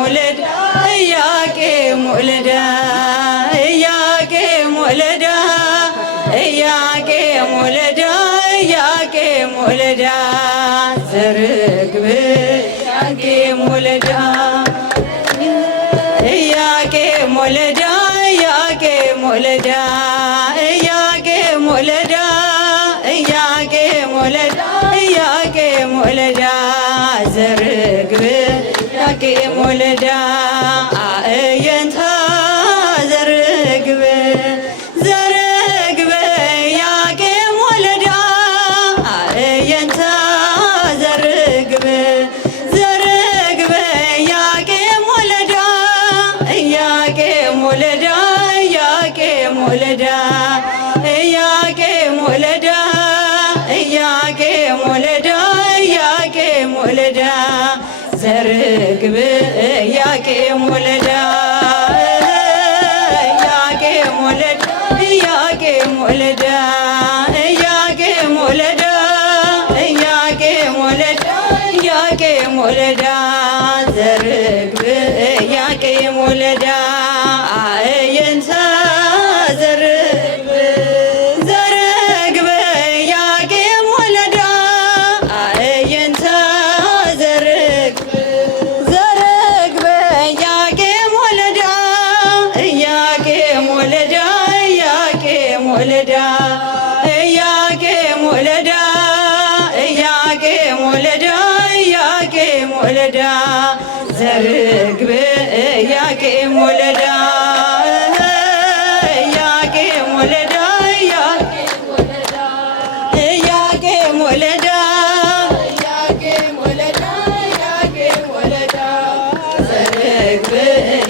ወለዳ ኢያቄም ወለዳ ኢያቄም ወለዳ ኢያቄም ወለዳ ኢያቄም ወለዳ ዘርግብ ኢያቄም ወለዳ ኢያቄም ወለዳ ኢያቄም ወለዳ ኢያቄም ወለዳ ኢያቄም ወለዳ ኢያቄም ወለዳ ዘርግብ ኢያቄም ወለዳ አእየንታ ዘርግብ ዘርግብ ኢያቄም ወለዳ አእየንታ ዘርግብ ዘርግብ ኢያቄም ወለዳ ኢያቄም ወለዳ ኢያቄም ወለዳ ኢያቄም ወለዳ ኢያቄም ወለዳ ኢያቄም ወለዳ ዘርግብ ኢያቄም ወለዳ ኢያቄም ወለዳ ኢያቄም ወለዳ ኢያቄም ወለዳ ኢያቄም ወለዳ ኢያቄም ወለዳ ዘርግብ ኢያቄም ወለዳ አእየንታ ዘርግብ ዘርግብ ኢያቄም ወለዳ አእየንታ ዘርግብ ዘርግብ ኢያቄም ወለዳ ኢያቄም ወለዳ ኢያቄም ወለዳ ኢያቄም ወለዳ ኢያቄም ወለዳ ኢያቄም ወለዳ ዘርግብ ኢያቄም ወለዳ ኢያቄም ወለዳ ኢያቄም ወለዳ ኢያቄም ወለዳ ኢያቄም ወለዳ ዘርግብ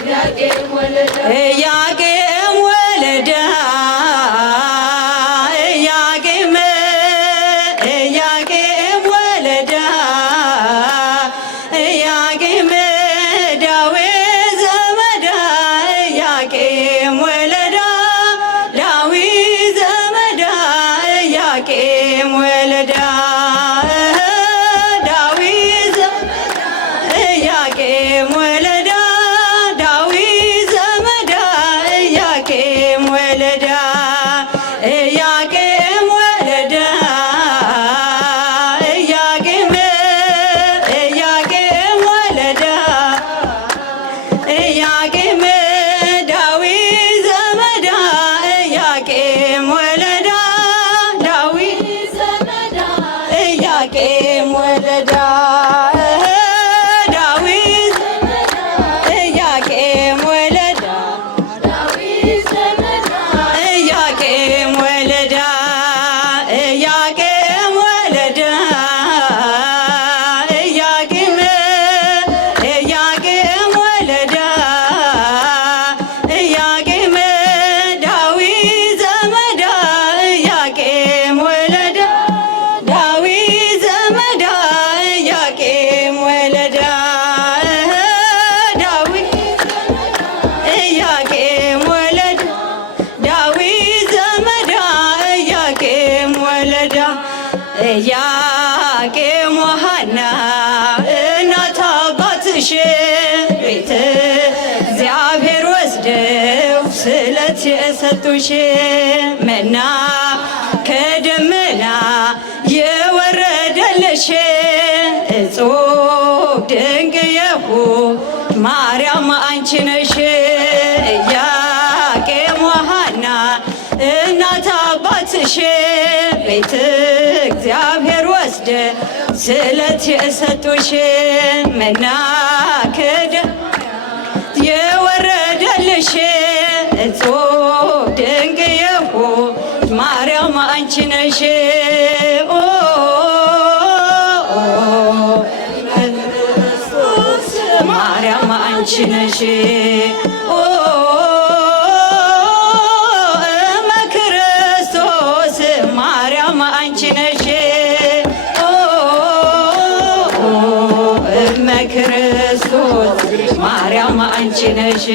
ኢያቄም ወለዳ ኢያቄም ወለዳ ኢያቄም ኢያቄም ወለዳ ኢያቄም ዳዊት ዘመዳ ኢያቄም ወለዳ ዳዊት ዘመዳ ኢያቄም ወለዳ ዳዊት ዘመዳ ኢያቄም ወለዳ ዳዊት ዘመዳ ኢያቄም ወለዳ ኢያቄም ወለዳ ኢያቄም ኢያቄም ወለዳ ኢያቄም ዳዊት ዘመዳ ኢያቄም ወለዳ ዳዊት ዘመዳ ኢያቄም ወለዳ ዳዊት ዘመዳ ኢያቄም ወለዳ ዳዊት ዘመዳ ኢያቄም ወለዳ ኢያቄም ወለዳ ኢያቄም ኢያቄም ወለዳ ኢያቄም ዳዊት ዘመዳ ኢያቄም ወለዳ ዳዊት ዘመዳ ኢያቄም ወለዳ ዳዊት ኢያቄም ወለዳ ዳዊት ዘመዳ ኢያቄም ወለዳ ኢያቄም ወሐና እናት አባትሽ ቤተ እግዚአብሔር ወስደው ስለት የሰጡሽ መና ከደመና የወረደልሽ እጹብ ድንቅ የሆንሽ ማርያም አንቺ ነሽ። ኢያቄም ወሐና እናት አባትሽ ቤተ እግዚአብሔር ወስደው ስለት የሰጡሽ መና ከደመና የወረደልሽ እጹብ ድንቅ የሆንሽ ማርያም አንቺ ነሽ። ማርያም አንቺ ነሽ። እመ ክርስቶስ ማርያም አንቺ ነሽ። እመ ክርስቶስ ማርያም አንቺ ነሽ።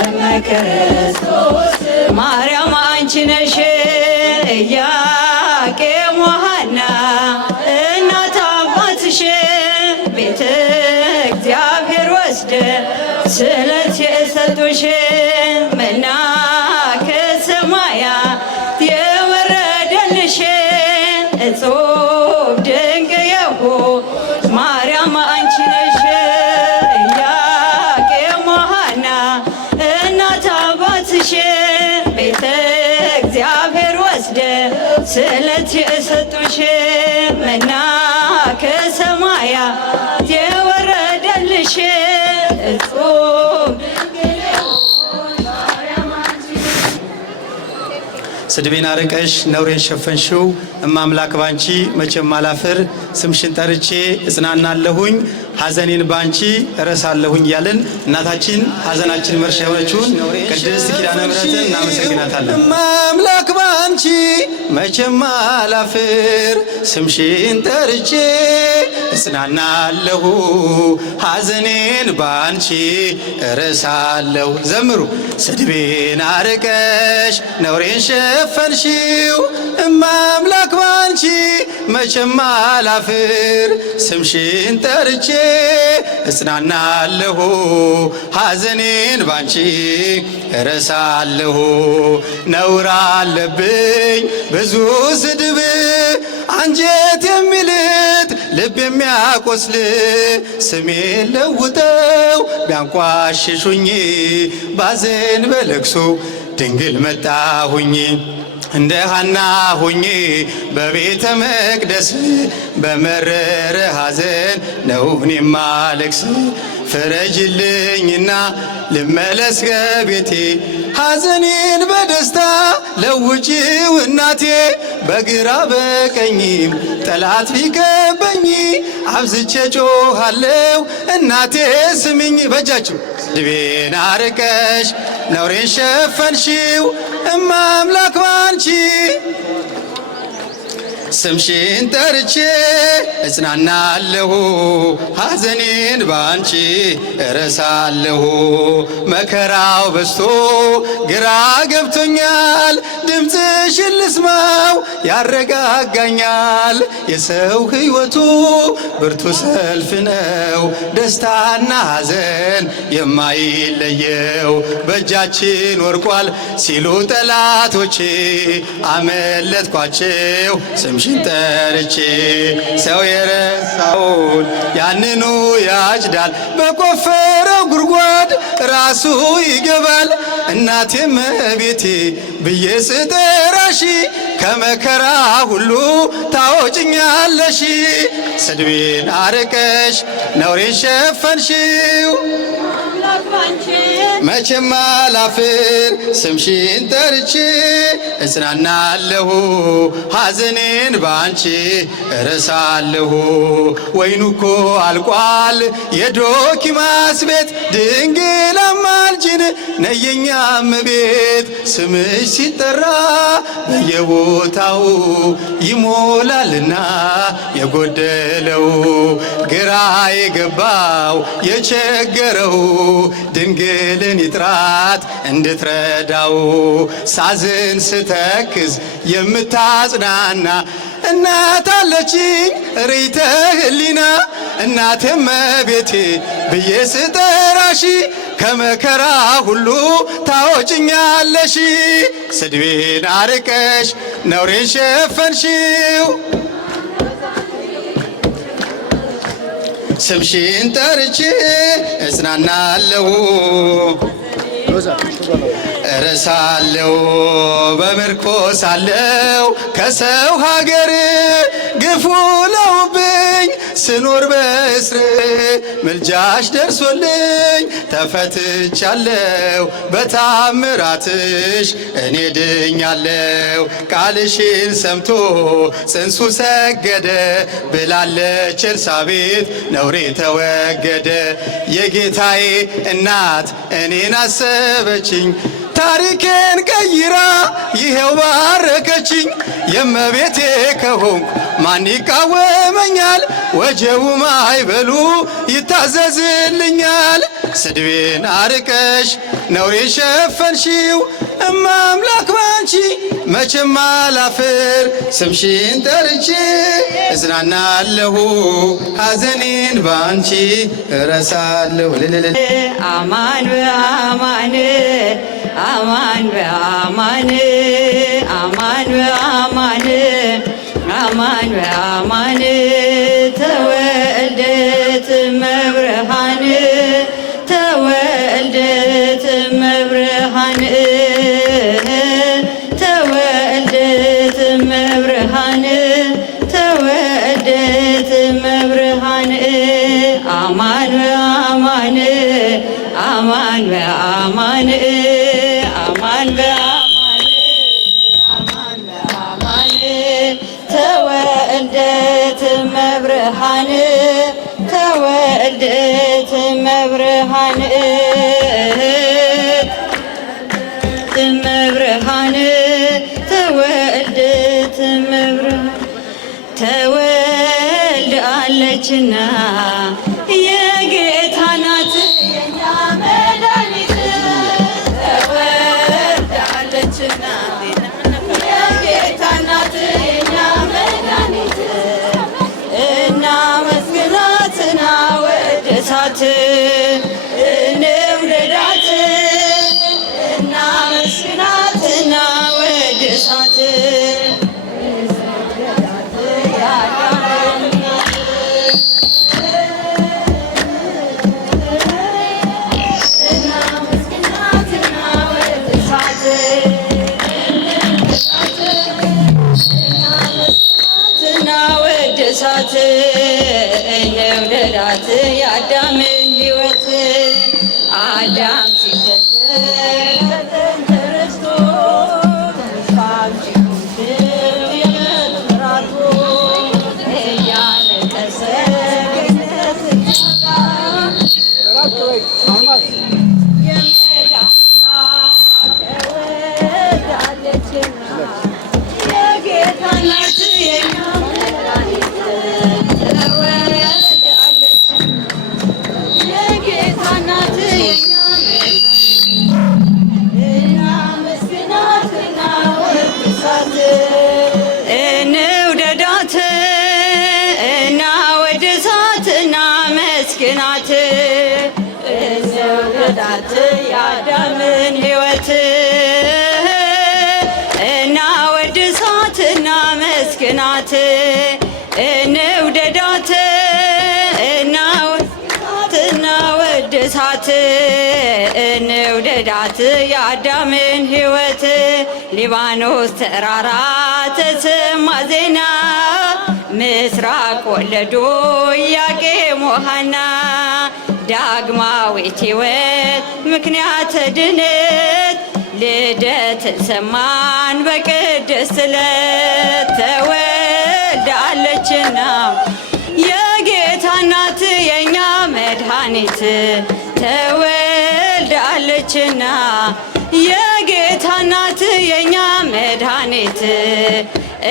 እመ ክርስቶስ ማርያም አንቺ ነሽ። ኢያቄም ወሐና እናት አባትሽ ስለት የሰጡሽ መና ከሰማያት የወረደልሽ እጹብ ድንቅ የሆንሽ ማርያም አንቺ ነሽ። ኢያቄም ወሐና እናት አባትሽ ቤተ እግዚአብሔር ወስደው ስለት የሰጡሽ መና ከሰማያት የወረደልሽ እጹብ ስድቤን አርቀሽ ነውሬን ሸፈንሽው እማምላክ ባንቺ መቼም አላፍር። ስምሽን ጠርቼ እጽናናለሁኝ ሐዘኔን ባንቺ እረሳለሁኝ እያልን እናታችን ሐዘናችን መርሻ የሆነችውን ቅድስት ኪዳነ ምሕረትን እናመሰግናታለን። እማምላክ ባንቺ መቼም አላፍር ስምሽን ጠርቼ እጽናናለሁ ሐዘኔን ባንቺ እረሳለሁ። ዘምሩ። ስድቤን አርቀሽ ነውሬን ሸፈንሽው እማምላክ ባንቺ መቼም አላፍር ስምሽን ጠርቼ እጽናናለሁ ሐዘኔን ባንቺ እረሳለሁ። ነውር አለብኝ ብዙ ስድብ አንጀት የሚልጥ ልብ የሚያቆስል ስሜን ለውጠው ቢያንቋሽሹኝ ባዘን በለቅሶ ድንግል መጣሁኝ። እንደ ሐና ሆኜ በቤተ መቅደስ በመረረ ሐዘን ነው እኔም ማለቅስ። ፍረጅልኝና ልመለስ ከቤቴ ሐዘኔን በደስታ ለውጪው እናቴ። በግራ በቀኝም ጠላት ቢከበኝ አብዝቼ ጮኻለሁ እናቴ ስሚኝ። በእጃችሁ ስድቤን አርቀሽ ነውሬን ሸፈንሽው እማምላክ ባንቺ ስምሽን ጠርቼ እጽናናለሁ ሐዘኔን ባንቺ እረሳለሁ። መከራው በዝቶ ግራ ገብቶኛል ድምፅሽን ልስማው ያረጋጋኛል። የሰው ሕይወቱ ብርቱ ሰልፍ ነው ደስታና ሐዘን የማይለየው። በእጃችን ወርቋል ሲሉ ጠላቶቼ አመለጥኳቸው ስምሽን ጠርቼ። ሰው የረሳውን ያንኑ ያጭዳል በቆፈረው ጉድጓድ ራሱ ይገባል። እናቴ እመቤቴ ብዬ ስጠራሽ ከመከራ ሁሉ ታወጭኛለሽ። ስድቤን አርቀሽ ነውሬን ሸፈንሽው መቼም አላፍር ስምሽን ጠርቼ እጽናናለሁ ሐዘኔን ባንቺ እረሳለሁ። ወይኑ እኮ አልቋል የዶኪማስ ቤት ድንግል አማልጅን ነየኛ እመቤት። ስምሽ ሲጠራ በየቦታው ይሞላልና የጎደለው ግራ የገባው የቸገረው ድንግልን ይጥራት እንድትረዳው። ሳዝን ስተክዝ የምታጽናና እናት አለችኝ ርይተ ህሊና። እናቴ እመቤቴ ብዬ ስጠራሽ ከመከራ ሁሉ ታወጭኛለሽ። ስድቤን አርቀሽ ነውሬን ሸፈንሽው ስምሽን ጠርቼ እጽናናለሁ እረሳለሁ። በምርኮ ሳለሁ ከሰው ሀገር ግፉ ለውብኝ ስኖር በእስር ምልጃሽ ደርሶልኝ ተፈትቻለሁ። በታምራትሽ እኔ ድኛለሁ። ቃልሽን ሰምቶ ጽንሱ ሰገደ ብላለች ኤልሳቤጥ ነውሬ ተወገደ። የጌታዬ እናት እኔን አሰበችኝ ታሪኬን ቀይራ ይሄው ባረከችኝ። የእመቤቴ ከሆንኩ ማን ይቃወመኛል? ወጀቡ ማይበሉ ይታዘዝልኛል። ስድቤን አርቀሽ ነውሬን ሸፈንሽው እማ አምላክ ባንቺ መቼም አላፍር። ስምሽን ጠርቼ እዝናናለሁ ሐዘኔን ባንቺ እረሳለሁ። አማን በአማን አማን በአማን አማን በአማን አማን በአማን ተወልደት እመብርሃን ተወልደት እመብርሃን ተወልደት እመብርሃን ተወልደት እመብርሃን አማን በአማን አማን በአማን አማን በአማን አማን በአማን ተወልደት እመብርሃን ተወልደት እመብርሃን እመብርሃን ተወልደት እመብርሃን ተወልዳለችና የጌታ ናት የኛ መድኃኒት ተወልዳለችና የጌታ ናት የኛ መድኃኒት እናመስግናት እናወድሳት እንውደዳት እናመስግናት እናወድሳት እናወድሳት እንውደዳት የአዳምን ሕይወት አዳም ሲፈጠር ተረስቶ ተስፋው የመጥራቱ እያለቀሰ የጌታ ናት የኛ እንውደዳት እናወድሳት እናመስግናት እንውደዳት የአዳምን ሕይወት እናወድሳት እናመስግናት እንውደዳት እናወድሳት እንውደዳት የአዳምን ሕይወት ሊባኖስ ተራራ ተሰማ ዜና ምስራቅ ወለዶ ኢያቄም ወሐና ዳግማዊት ሕይወት ምክንያተ ድነት ልደትን ሰማን በቅድስት ዕለት ተወልዳለችና የጌታ ናት የኛ መድኃኒት ተወልዳለችና የጌታ ናት የኛ መድኃኒት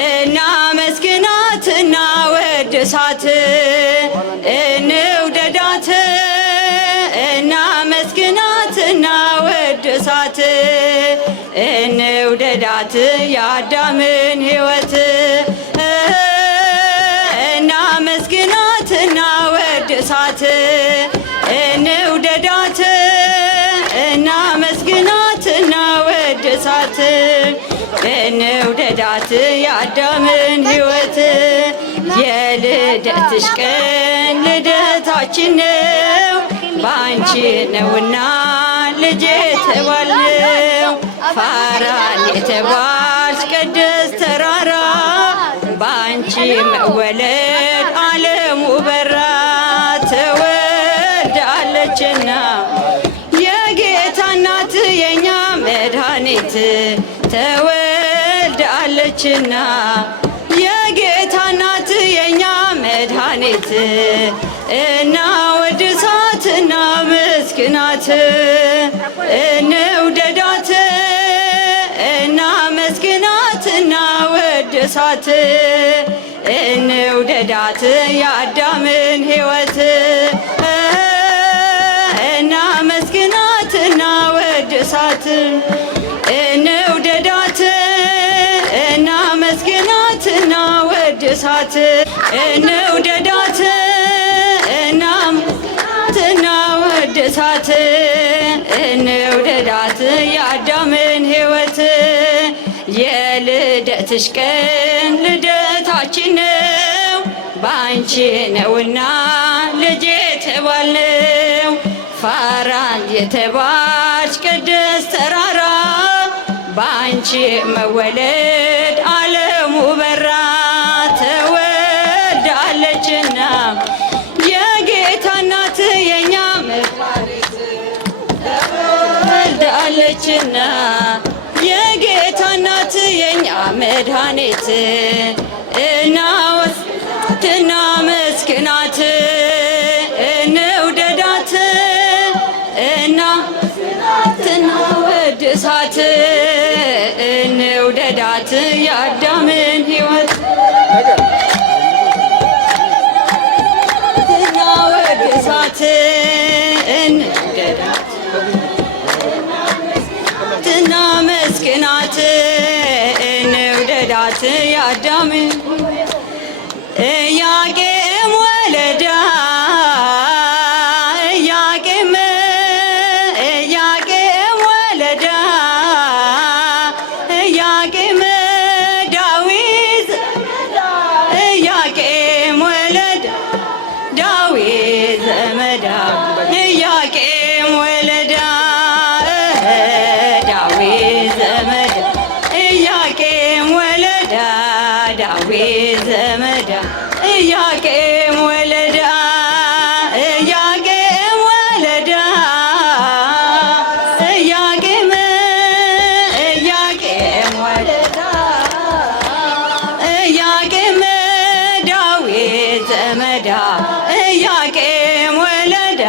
እናመስግናት እናወድሳት እንውደዳት እናመስግናት እናወድሳት እንውደዳት የአዳምን ሕይወት እናመስግናት እናወድሳት እንውደዳት እናመስግናት እናወድሳት እንውደዳት የአዳምን ሕይወት የልደትሽ ቀን ልደታችን ነው ባንቺ ነውና ልጅ የተባልነው ፋራን የተባልሽ ቅድስት ተራራ ባንቺ መወለድ ዓለሙ በራ ተወልዳለችና የጌታ ናት የኛ መድኃኒት ተወልዳለችና የጌታ ናት የኛ መድኃኒት እናወድሳት እናመስግናት እንውደዳት እናመስግናት እናወድሳት እንውደዳት የአዳምን ሕይወት እናመስግናት እናወድሳት እንውደዳት እናመስግናት እናወድሳት እንውደዳት እናወድሳት እንውደዳት የአዳምን ሕይወት የልደትሽ ቀን ልደታችን ነው ባንቺ ነውና ልጅ የተባልነው ፋራን የተባልሽ ቅድስት ተራራ ባንቺ መወለድ ዓለሙ በራ ተወልዳለችና የጌታ እናት የኛ መድኃኒት ተወልዳለችና የጌታ እናት የኛ መድኃኒት እናመስግናት እንውደዳት እናወድሳት እንውደዳት የአዳምን ሕይወት እናወድሳት እንውደዳት እናመስግናት እንውደዳት የአዳምን ኢያቄም ወለዳ ኢያቄም ወለዳ ኢያቄም ዳዊት ኢያቄም ወለዳ ዳዊት ዘመዳ ኢያቄም ወለዳ ዳዊት ዘመዳ ኢያቄም ወለዳ ዳዊት ዘመዳ ኢያቄም ወለዳ ኢያቄም ወለዳ ኢያቄም ወለዳ ኢያቄም ዳዊት ዘመዳ ኢያቄም ወለዳ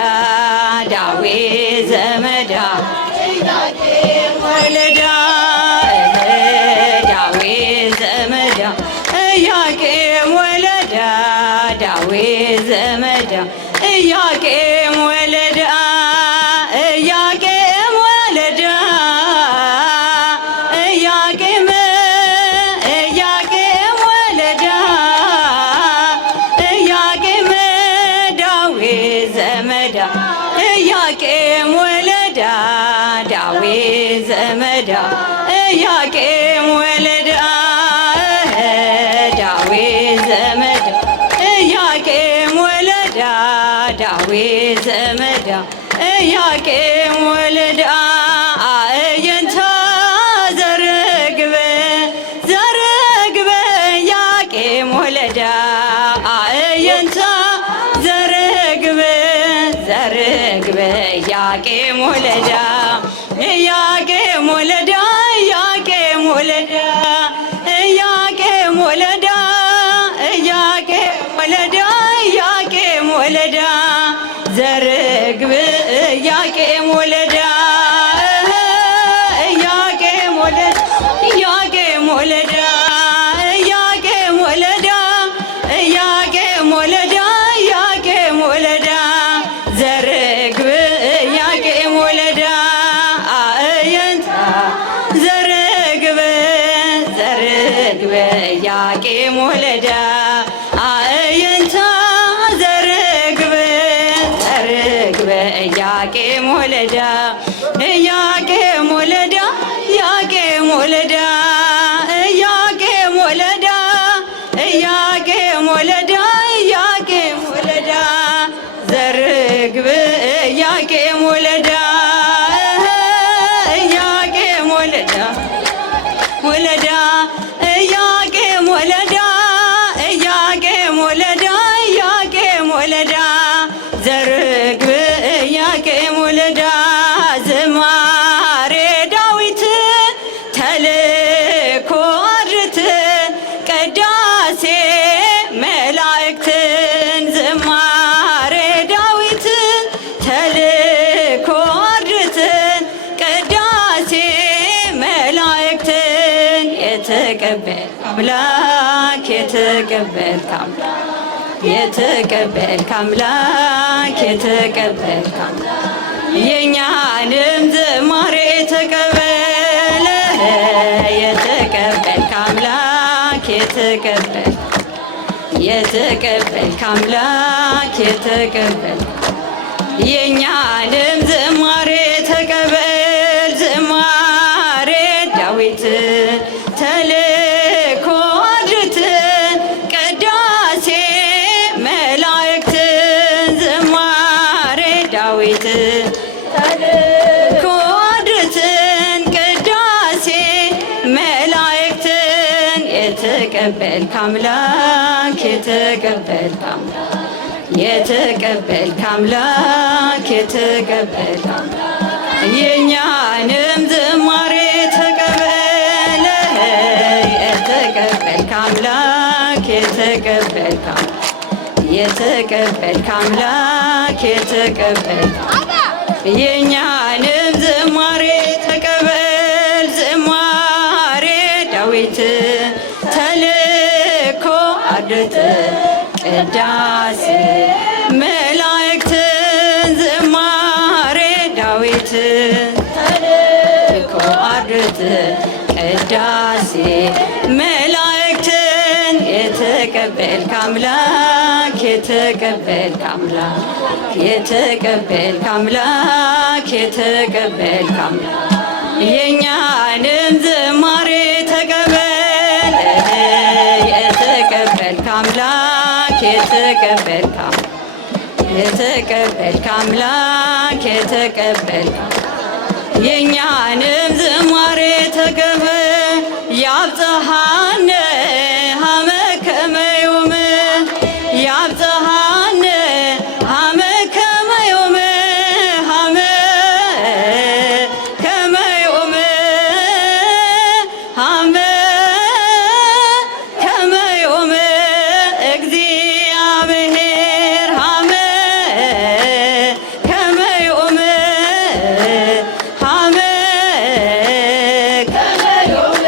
ዳዊት ዘመዳ ኢያቄም ወለዳ ዳዊት ዘመዳ ኢያቄም ወለዳ ዳዊት ዘመዳ ኢያቄም ወለዳ ኢያቄም ወለዳ ኢያቄም ወለዳ ኢያቄም ዳዊት ዘመዳ ኢያቄም ወለዳ ዳዊት ዘመዳ ኢያቄም ወለዳ ዳዊት ዘመዳ ኢያቄም ወለዳ ዳዊት ዘመዳ ኢያቄም ወለዳ አእየንታ ዘርግበ ኢያቄም ወለዳ አእየንታ ዘርግበ ኢያቄም ወለዳ ኢያቄም ወለዳ ኢያቄም ወለዳ ኢያቄም ወለዳ ኢያቄም ወለዳ ኢያቄም ወለዳ ዘርግብ ኢያቄም ወለዳ ኢያቄም ወለዳ ኢያቄም ወለዳ ኢያቄም ወለዳ ኢያቄም ወለዳ ኢያቄም ወለዳ ዘርግብ ኢያቄም ወለዳ አእየንታ ዘርግብ ኢያቄም ወለዳ አእየንታ ዘርግብ ኢያቄም ወለዳ ኢያቄም ወለዳ ኢያቄም ወለዳ ኢያቄም ወለዳ ኢያቄም ወለዳ ኢያቄም ወለዳ ዘርግብ ኢያቄም ወለዳ ኢያቄም ወለዳ ወለዳ ኢያቄም ወለዳ ኢያቄም ወለዳ ኢያቄም ወለዳ ዘርግብ ኢያቄም ወለዳ ዝማሬ ዳዊት ተልኮ አድርት ቅዳሴ መላእክትን ዝማሬ ዳዊት ተልኮ አድርትን ቅዳሴ መላእክትን የተቀበልክ አምላክ የተቀበልክ አምላክ የተቀበልክ አምላክ የተቀበልክ አምላክ የእኛንም ዝማሬ ተቀበለ። የተቀበልክ አምላክ የተቀበልክ አምላክ የተቀበልክ የእኛንም ዝማሬ ተቀበል። ዝማሬ ዳዊት ተልኮ አድርትን ቅዳሴ መላእክትን ዝማሬ ዳዊት ተልኮ አድርትን ቅዳሴ መላእክትን የተቀበልክ አምላክ የተቀበልክ አምላክ የተቀበልክ አምላክ የተቀበልክ የእኛንም ዝማሬ ተቀበለ። የተቀበልክ አምላክ የተቀበልክ የተቀበልክ አምላክ የተቀበልክ የእኛንም ዝማሬ ተቀበል። ዝማሬ ዳዊት ተልኮ አድርት ቅዳሴ መላእክትን ዝማሬ ዳዊት ተልኮ አድርት ቅዳሴ መላእክትን የተቀበልክ አምላክ የተቀበልክ አምላክ የተቀበልክ አምላክ የተቀበልክ አምላክ የእኛንም ዝማሬ ተቀበል። የተቀበልክ አምላክ የተቀበልክ አምላክ የተቀበልክ የእኛንም ዝማሬ ተቀበል። ያብጽሐነ ሀመ ከመ ዮም ያብጽሐነ ሀመ ከመ ዮም ሀመ ከመ ዮም ሀመ ከመ ዮም እግዚአብሔር ሀመ ከመ ዮም ሀመ ከመ ዮም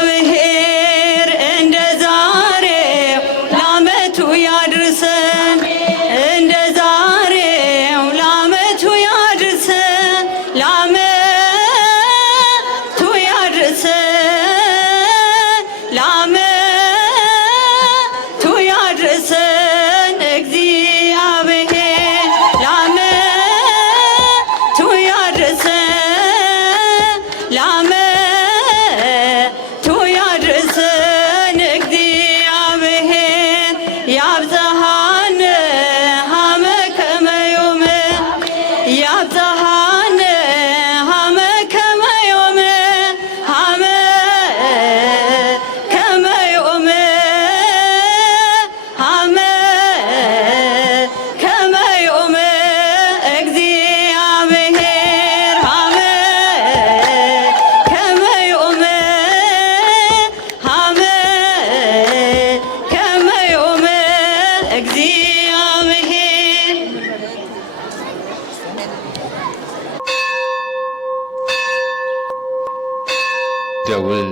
እግዚአብሔር እንደ ዛሬው ለዓመቱ ያድርሰን እንደ ዛሬው ለዓመቱ ያድርሰን ለዓመቱ ያድርሰን ለዓመቱ ያድርሰን እግዚአብሔር ለዓመቱ ያድርሰን ለዓመቱ ያድርሰን እግዚአብሔር ያብጽሐነ ሀመ ከመ ዮም ያብጽሐነ ሀመ ከመ ዮም ሀመ ከመ ዮም ሀመ ከመ ዮም እግዚአብሔር ሀመ ከመ ዮም ሀመ ከመ ዮም እግዚአብሔር ደውል